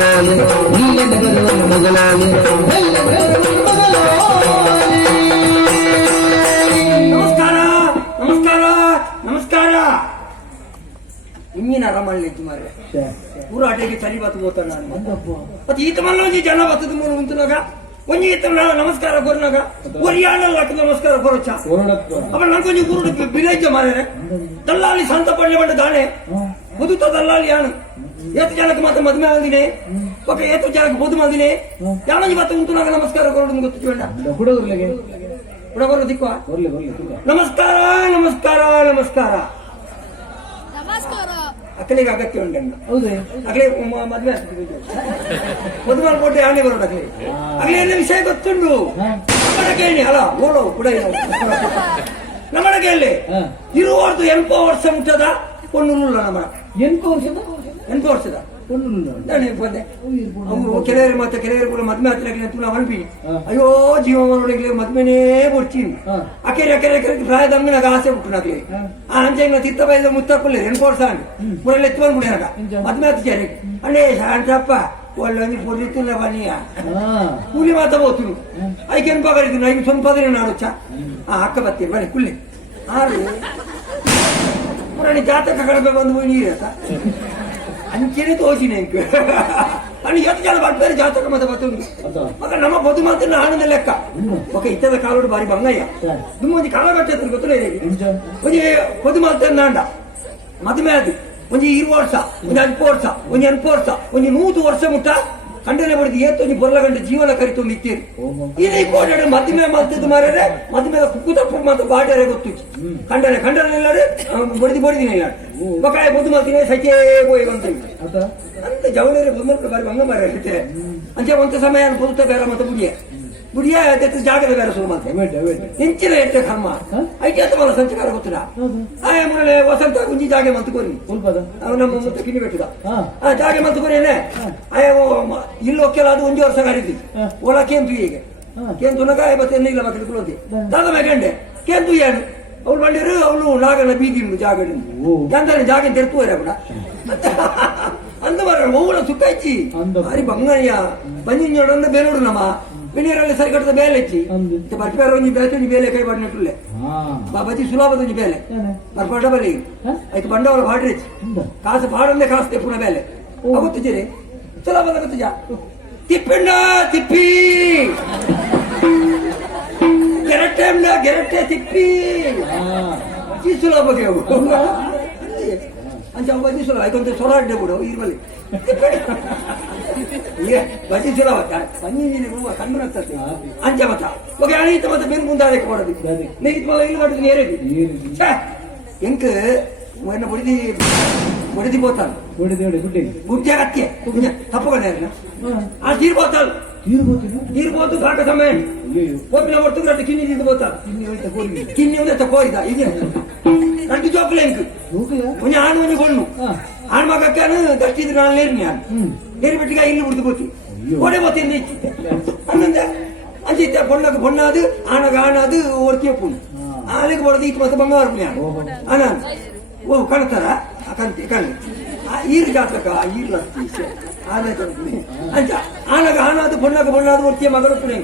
ಮಗನಾಗು ನೀಯದ ಬರುವನು ಮಗನಾಗು. ನಮಸ್ಕಾರ ನಮಸ್ಕಾರ ನಮಸ್ಕಾರ. ಇಂಜಿನ ರಮಳ್ಳಿತ್ತು ಮಾರ್ರೆ ಊರಾಟಕ್ಕೆ ಚಳಿ ಬತ್ತು ಹೋಗ್ತಾನೆ ನಾನು ಮತ್ತೆ ಈತ ಮಲ್ಲ ಒಂಜಿ ಜನ ಬತ್ತದ ಮೂಲ ಉಂಟುನಾಗ ಒಂಜಿ ಈತ ನಮಸ್ಕಾರ ಕೊರ್ನಾಗ ಒರಿಯಾಣ ನಮಸ್ಕಾರ ಕೊರಚ ಅಪ್ಪ ನನ್ಕೊಂಜಿ ಊರುಡು ಬಿಲೇಜ ಮಾರ್ರೆ ದಲ್ಲಾಳಿ ಸಂತ ಪಳ್ಳಿ ಬಂಡ ದಾಣೆ ಮುದುತ ದಲ್ಲಾಳಿ ಯಾನು ಏತು ಜನಕ್ಕೆ ಮಾತ್ರ ಮದುವೆ ಆದಿನೇ ಒಕ್ಕ ಏತು ಜನಕ್ಕೆ ಬದು ಮಾಡಿನೇ ಯಾವಜಿ ಬತ್ತ ಉಂಟುನಾಗ ನಮಸ್ಕಾರ ಕೊರೋದು ಗೊತ್ತು ಚೂಡ ಹುಡುಗರು ದಿಕ್ಕ ನಮಸ್ಕಾರ ನಮಸ್ಕಾರ ನಮಸ್ಕಾರ. ಅಕ್ಕಲಿಗೆ ಅಗತ್ಯ ಉಂಟು ಅಗಲೇ ಮದ್ವೆ ಮದುವೆ ಕೊಟ್ಟೆ ಆಣೆ ಬರೋದು ಅಗಲೇ ಅಗಲೇ ಎಲ್ಲ ವಿಷಯ ಗೊತ್ತುಂಡು ನಮ್ಮಡ ಕೇಳಿ ಅಲ್ಲ ಓಡೋ ಕೂಡ ನಮ್ಮಡ ಕೇಳಿ ಇರುವರ್ದು 8 ವರ್ಷ ಮುಟ್ಟದ ಪೊಣ್ಣುಲ್ಲ ನಮ್ಮ 8 ವರ್ಷದ ಕೆಲವರು ಮತ್ತೆ ಕೆಲವರು ಕೂಡ ಮದ್ಮೆ ಹತ್ತಿರ ನಾವು ಅನ್ಪಿ ಅಯ್ಯೋ ಜೀವ ಮದ್ಮೆನೇ ಬರ್ತೀನಿ ಅಕೆರೆ ಅಕೆರೆ ಪ್ರಾಯದ ಅಮ್ಮಿನಾಗ ಆಸೆ ಉಂಟು ನಾಗ್ಲಿ ಆ ಅಂಚೆಗೆ ತಿತ್ತ ಬೈದ ಮುತ್ತಕೊಳ್ಳಿ 8 ವರ್ಷ ಅಂಡಿ ಮುರಲ್ಲ ಎತ್ತು ಬಂದ್ಬಿಡಿನಾಗ ಮದ್ಮೆ ಹತ್ತಿರ ಅಣ್ಣೇ ಶಾಂತಪ್ಪ ಒಳ್ಳೆ ಪೊಲೀತಿಲ್ಲ ಬನ್ನಿಯ ಕೂಲಿ ಮಾತಾಡ್ತೀನಿ ಐಕೆನ್ ಬಾಗಿದ್ದು ಐದು ಸ್ವಲ್ಪ ನಾಡುಚ್ಚ ಅಕ್ಕ ಬರ್ತೀವಿ ಬನ್ನಿ ಕುಳ್ಳಿ ಆರು ಪುರಾಣಿ ಜಾತಕ ಕಡಿಮೆ ಬಂದು ಹೋಗಿ ನೀರತ್ತ ಅಂಚೆನೆ ತೋಚಿನ ನಾನು 8 ಜನ ಬರ್ತಾರೆ ಜಾತಕ ಮತ್ತೆ ಬರ್ತುಂಟು ಮಗ ನಮ್ಮ ಬದು ಮಾತಿನ ಆನಂದ ಲೆಕ್ಕ ಒಕ್ಕ ಇತ್ತದ ಕಾಲೋಡು ಬಾರಿ ಬಂಗಯ್ಯ ನಿಮ್ಮ ಒಂದು ಕಾಲ ಕಟ್ಟೆ ಗೊತ್ತಿಲ್ಲ ಒಂಜಿ ಬದು ಮಾತ ನಾಂಡ ಮದುವೆ ಅದು ಒಂಜಿ 20 ವರ್ಷ ಒಂದು 10 ವರ್ಷ ಒಂದು 8 ವರ್ಷ ಒಂದು 100 ವರ್ಷ ಮುಟ್ಟ ಕಂಡನೆ ಬಡಿದು ಏತೊಂದು ಬೊರ್ಲ ಗಂಟೆ ಜೀವನ ಕರಿತೊಂದು ಇತ್ತೀರಿ ಈಗ ಕೋಟೆ ಮದುವೆ ಮಾಡ್ತಿದ್ದು ಮಾರ್ರೆ ಮದುವೆ ಕುಕ್ಕು ತಪ್ಪು ಮಾತ್ರ ಬಾಡ್ಯಾರೆ ಗೊತ್ತು ಕಂಡನೆ ಇಲ್ಲಾಡೆ ಬಡಿದಿನ ಇಲ್ಲ ಬಕಾಯ ಬದು ಮಾತಿನ ಸಚೇ ಹೋಗಿ ಅಂತ ಜವಳರೆ ಬಂದ ಬಾರಿ ಭಂಗ ಮಾರ ಅಂಚೆ ಒಂದು ಸಮಯ ಬದುತ್ತ ಬೇರೆ ಮತ್ತೆ ಬುಡಿಯ ಜಾಗದ ಬೇರೆ ಶುರು ಮಾತೆ ಹೆಂಚಿನ ಎಟ್ಟೆ ಕರ್ಮ ಐಟಿ ಅಂತ ಮಲ್ಲ ಸಂಚಕಾರ ಗೊತ್ತಿಲ್ಲ ಆಯ ಮುರಳೆ ವಸಂತ ಗುಂಜಿ ಜಾಗೆ ಮಂತ್ಕೋರಿ ನಮ್ಮ ಮುತ್ತ ಕಿಣಿ ಬೆಟ್ಟದ ಆ ಜಾಗೆ ಮಂತ್ಕೋರಿಯೇ ಆಯ ಇಲ್ಲಿ ಒಕ್ಕೆಲ್ಲ ಅದು 1 ವರ್ಷ ಕರೀತಿ ಒಳ ಕೇಂತು ಈಗ ಕೇಂತು ನಗಾಯ ಬತ್ತೆ ಇಲ್ಲ ಮಕ್ಕಳು ಕುಳೋದಿ ದಾದ ಮೇಗಂಡೆ ಕೇಂತು ಏನು ಅವಳು ಬಂದಿರು ಅವಳು ನಾಗನ ಬೀದಿ ಜಾಗಡಿ ಎಂತಾನೆ ಜಾಗ ತೆರ್ತುವರೆ ಕೂಡ ಅಂದ ಬರ ಮೌಳ ಸುಕ್ಕಾಯ್ಚಿ ಅರಿ ಬಂಗಯ್ಯ ಬಂಜಿಂಜೋಡಂದ ಬೇನೋಡು ನಮ್ಮ ಬಿಣಿಯರಲ್ಲಿ ಸರಿ ಕಟ್ಟದ ಬೇಲೆ ಹೆಚ್ಚಿ ಬರ್ಪಾರ ಒಂಜಿ ಬೇತಿ ಬೇಲೆ ಕೈ ಬಡ್ನಟ್ಟುಲ್ಲೆ ಬಜಿ ಸುಲಭದ ಒಂಜಿ ಬೇಲೆ ಬರ್ಪಾಡ ಬರೀ ಆಯ್ತು ಬಂಡವಾಳ ಬಾಡ್ರಿ ಕಾಸು ಬಾಡಂದೆ ಕಾಸ್ತೆ ಪುನಃ ಬೇಲೆ ಗೊತ್ತು ಜಿರಿ ಸುಲಭದ ಗೊತ್ತು ಜಾ ತಿಪ್ಪಿಂಡ ತಿಪ್ಪಿ ಗೆರಟೆ ತಿಪ್ಪಿ ಸುಲಭಗೆ ಅಂಚ ಬಜಿ ಸುಲಭ ಆಯ್ತು ಸೊರಾಡ್ಡೆ ಬಿಡು ಇರ್ಬಲ್ಲಿ ಬಜಿ ಸುಲಭ ಕಣ್ಣು ಆಗ್ತದೆ ಅಂಚ ಮತ ಒಗೆ ಅಣೀತ ಮತ್ತೆ ಬೆನ್ ಮುಂದಾದಕ್ಕೆ ಮಾಡೋದು ನೀತ್ ಮಲ್ಲ ಇಲ್ಲಿ ಮಾಡಿದ್ ನೇರಡಿ ಎಂಕ್ ಮೊನ್ನ ಬಡಿದಿ ಬೋತಾಲ್ ಗುಡ್ಡೆ ಅಕ್ಕೆ ತಪ್ಪುಗಳೇ ಆ ತೀರ್ಬೋತಾಲ್ ತೀರ್ಬೋದು ಸಾಕ ಸಮಯ ಒಬ್ಬಿನ ಹೊರತು ಕಿನ್ನಿ ಬೋತಾಲ್ ಕಿನ್ನಿ ಒಂದ ಕೋರಿದ ಈಗ 2 ಜೋಕ್ಲೆ ಎಂಕ್ ಒಂಜಿ ಆಣು ಒಂಜಿ ಬಣ್ಣು ಆಣ್ ಮಗಕ್ಕಾನು ದಷ್ಟಿದ್ರು ನಾನು ನೇರ್ನಿ ಆನು ನೇರಿ ಬಿಟ್ಟಿಗ ಇಲ್ಲಿ ಉಡ್ದು ಬೋತಿ ಒಡೆ ಬೋತಿಂದ ಇಚ್ಚಿ ಅನ್ನಂದ ಅಂಚಿತ್ತ ಬೊಣ್ಣದು ಆಣದು ಓರ್ಕೆ ಪುಣ್ ಆಳಿಗೆ ಬಡದು ಇತ್ತು ಮತ್ತೆ ಬಂಗಾರ ಪುಣ್ಯ ಅನಾನ್ ಓ ಕಣ್ತಾರ ಕಂತಿ ಕಣ್ಣು ಈರು ಜಾತಕ ಈರ್ಲ ಅಂಚ ಆಣದು ಬೊಣ್ಣದು ಓರ್ಕೆ ಮಗಳು ಪುಣ್ಯ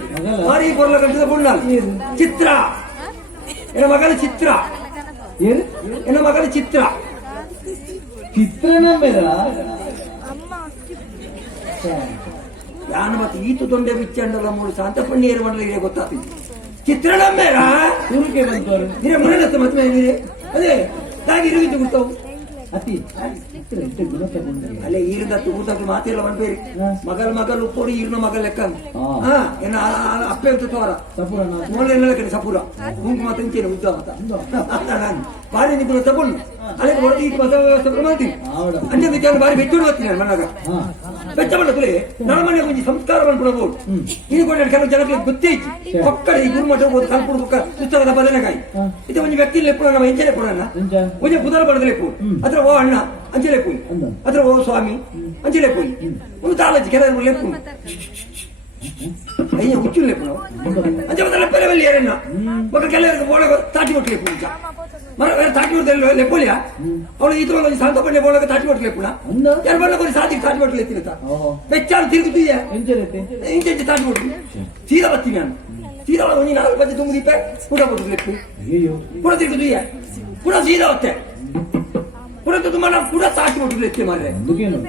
ಮಾರಿ ಬೊರ್ಲ ಗಂಟದ ಬೊಣ್ಣ ಚಿತ್ರ ಎನ್ನ ಮಗಳ ಚಿತ್ರ ಎನ್ನ ಮಗಳ ಚಿತ್ರ ಯಾನ ಮತ್ತೆ ಈತು ತೊಂಡೆ ಬಿಚ್ಚಂಡಲ್ಲ ಮೂರು ಶಾಂತ ಪಣ್ಣೀರು ಮಂಡಲಿಗೆ ಗೊತ್ತಾಗ್ತಿತ್ತು ಚಿತ್ರಣ ಮೇರ ಮನೆ ಮತ್ತೆ ಅದೇ ಹಾಗೆ ಇರುವಿದ್ದು ಗೊತ್ತಾವು ಅಲ್ಲೇ ಈರಿದತ್ತು ಊಟಕ್ಕೆ ಮಾತಿಲ್ಲ ಬಂದ್ಬೇರಿ ಮಗಲ್ ಉಪ್ಪೋಡಿ ಈರಿನ ಮಗಲ್ ಲೆಕ್ಕ ಏನ ಅಪ್ಪೆ ಅಂತ ತೋರ ನೋಡ್ಲೆಲ್ಲ ಕಡೆ ಸಪುರ ಕುಂಕುಮ ತಂಚೇನೆ ಉದ್ದ ಮತ ಬಾರಿ ನಿಪುಣ ತಗೊಂಡು ಅಲ್ಲೇ ಹೊಡೆದು ಈ ಮತ ವ್ಯವಸ್ಥೆ ಮಾಡ್ತೀನಿ ಅಂಚೆ ಕೆಲವು ಬಾರಿ ಬೆಚ್ಚೋಡು ಬರ್ತೀನಿ ನಾನು ಮನ್ನಾಗ ಬೆಚ್ಚ ಮಾಡಕುಲೆ ನನ್ನ ಮನೆ ಒಂಜಿ ಸಂಸ್ಕಾರ ಬಂದ್ಬಿಡಬಹುದು ಇದು ಕೂಡ ಕೆಲವು ಜನಕ್ಕೆ ಗೊತ್ತೇ ಇತ್ತು ಪಕ್ಕದ ಈ ಗುರುಮಠ ಹೋಗೋದು ಕಲ್ಪುಡು ಪಕ್ಕ ಪುಸ್ತಕದ ಬದನೆಕಾಯಿ ಇದು ಒಂದು ವ್ಯಕ್ತಿ ಲೆಪ್ಪು ನಮ್ಮ ಎಂಚೆ ಲೆಪ್ಪುಡಣ್ಣ ಒಂಜೆ ಕುದರ ಬಡದ ಲೆಪ್ಪು ಅದ್ರ ಓ ಅಣ್ಣ ಅಂಚೆ ಪೋಯಿ ಅದ್ರ ಓ ಸ್ವಾಮಿ ಅಂಚೆ ಪೋಯಿ ಒಂದು ತಾಲಜ್ಜಿ ಕೆಲವರು ಲೆಪ್ಪು ಅಯ್ಯ ಹುಚ್ಚು ಲೆಪ್ಪು ನಾವು ಅಂಚೆ ಮತ್ತೆ ಲೆಪ್ಪಲೆ ಬಲ್ಲಿ ಯಾರಣ್ಣ ಮಕ್ಕ ಕೆಲವರಿಗೆ ಓಡ ತಾಟಿ ಕೊಟ್ಟು ಲೆಪ್ಪು మన వేరే తాటి కొడుతుంది లేకపోలియా ಅವಳು ಈತ ಒಂದು ಸಂತ ಪಂಡೆ ಬೋಳಗ ತಾಟಿ ಕೊಡ್ಲಿ ಪುಣ ಯಾರು ಬಣ್ಣ ಬರೀ ಸಾತಿ ತಾಟಿ ಕೊಡ್ಲಿ ಎತ್ತಿನ ಬೆಚ್ಚಾಲು ತಿರುಗುತ್ತೀಯ ಇಂಚೆ ತಾಟಿ ಕೊಡ್ಲಿ ಸೀದಾ ಬರ್ತೀನಿ ನಾನು ಸೀದಾ ಒಂದು 4 ಬಜೆ ತುಂಬಿ ದೀಪ ಪುಡ ಕೊಡ್ಲಿ ಪುಡ ತಿರುಗುತ್ತೀಯ ಪುಡ ಸೀದಾ ಹೊತ್ತೆ ಪುಡ ತುಂಬ ನಾವು ಪುಡ ತಾಟಿ ಕೊಡ್ಲಿ ಎತ್ತಿ ಮಾರ್ರೆ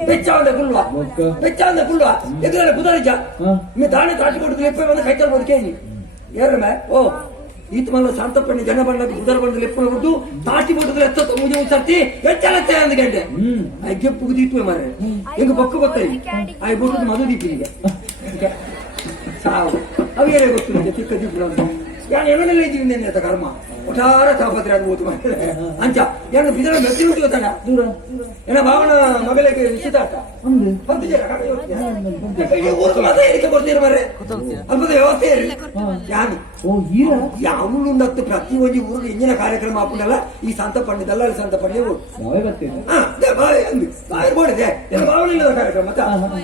ಬೆಚ್ಚಾವಂದ ಕುಲ್ವಾ ಎದುರಲ್ಲ ಕುದಾರಿಜ ಮೇ ದಾಣೆ ತಾಟಿ ಕೊಡ್ಲಿ ಎಪ್ಪ ಒಂದು ಕೈತಲ್ ಬದುಕೇನಿ ಯಾರಮ್ಮ ಓ ಈತ ಮಲ್ಲ ಶಾಂತ ಪಣ್ಣಿ ಜನ ಬಣ್ಣ ಉದರ ಬಂದು ಲೆಪ್ಪನ ಕೊಟ್ಟು ತಾಟಿ ಬದುಕಲು ಎತ್ತ ಮುಜೆ ಉಚ್ಚರ್ತಿ ಎಚ್ಚಲತ್ತೆ ಅಂದ ಗಂಟೆ ಅಗ್ಗೆ ಪುಗುದೀತು ಮಾರೆ ಹೆಂಗ ಬೊಕ್ಕ ಬತ್ತೈ ಆ ಬೋಟದ ಮದು ದೀಪಿಗೆ ಸಾವು ಅವೇರೇ ಗೊತ್ತು ನನಗೆ ಚಿಕ್ಕ ದೀಪ ಯಾರು ಎಣ್ಣೆಲ್ಲ ಇದ್ದೀವಿ ಅಂತ ಕರ್ಮ ಒಟ್ಟಾರ ತಾಪತ್ರೆ ಆಗ್ಬೋದು ಅಂಚ ಏನು ಬಿದರ ಮೆತ್ತಿ ಉಂಟು ಗೊತ್ತಣ್ಣ ಏನ ಭಾವನ ಮಗಳಿಗೆ ನಿಶ್ಚಿತಾರ್ಥ 10 ಜನ ಊರಿಗೆ ಮಾತ್ರ ಏರಿಕೆ ಕೊಡ್ತೀರ ಮರ್ರೆ ಅಲ್ಪದ ವ್ಯವಸ್ಥೆ ಇರಲಿ ಯಾನು ಯಾವಳು ನತ್ತು ಪ್ರತಿ ಒಂದು ಊರಿಗೆ ಇಂಜಿನ ಕಾರ್ಯಕ್ರಮ ಹಾಕೊಂಡಲ್ಲ ಈ ಸಂತ ಪಂಡಿ ದಲ್ಲಾಳಿ ಸಂತ ಪಂಡಿ ಬೋಡಿದೆ ಎಲ್ಲ ಭಾವನಿಲ್ಲದ ಕಾರ್ಯಕ್ರಮ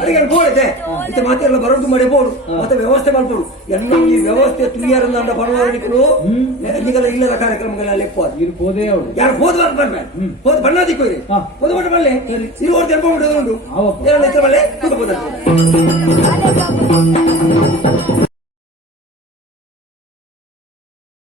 ಅಡಿಗೆ ಬೋಡಿದೆ ಇತ್ತ ಮಾತೆಲ್ಲ ಬರೋದು ಮಾಡಿ ಬೋಡು ಮತ್ತೆ ವ್ಯವಸ್ಥೆ ಮಾಡ್ಬೋದು ಎಲ್ಲ ಈ ವ್ಯವಸ್ಥೆ ತುಳಿಯಾರಂದ ಬರುವವರಿಗಳು ಇಲ್ಲದ ಕಾರ್ಯಕ್ರಮಗಳೆಲ್ಲ ಇರ್ಬೋದೇ ಯಾರು ಹೋದ್ಬಾರ್ದು ಬಂದ್ಮೆ ಹೋದ್ ಬಣ್ಣದಿಕ್ಕೋ ಇರಿ ಹೋದ್ ಬಣ್ಣ ಬಳ್ಳೆ ಇರುವವ್ರು ತೆಂಪು ಉಂಟು ಎಲ್ಲ ಬಳ್ಳೆ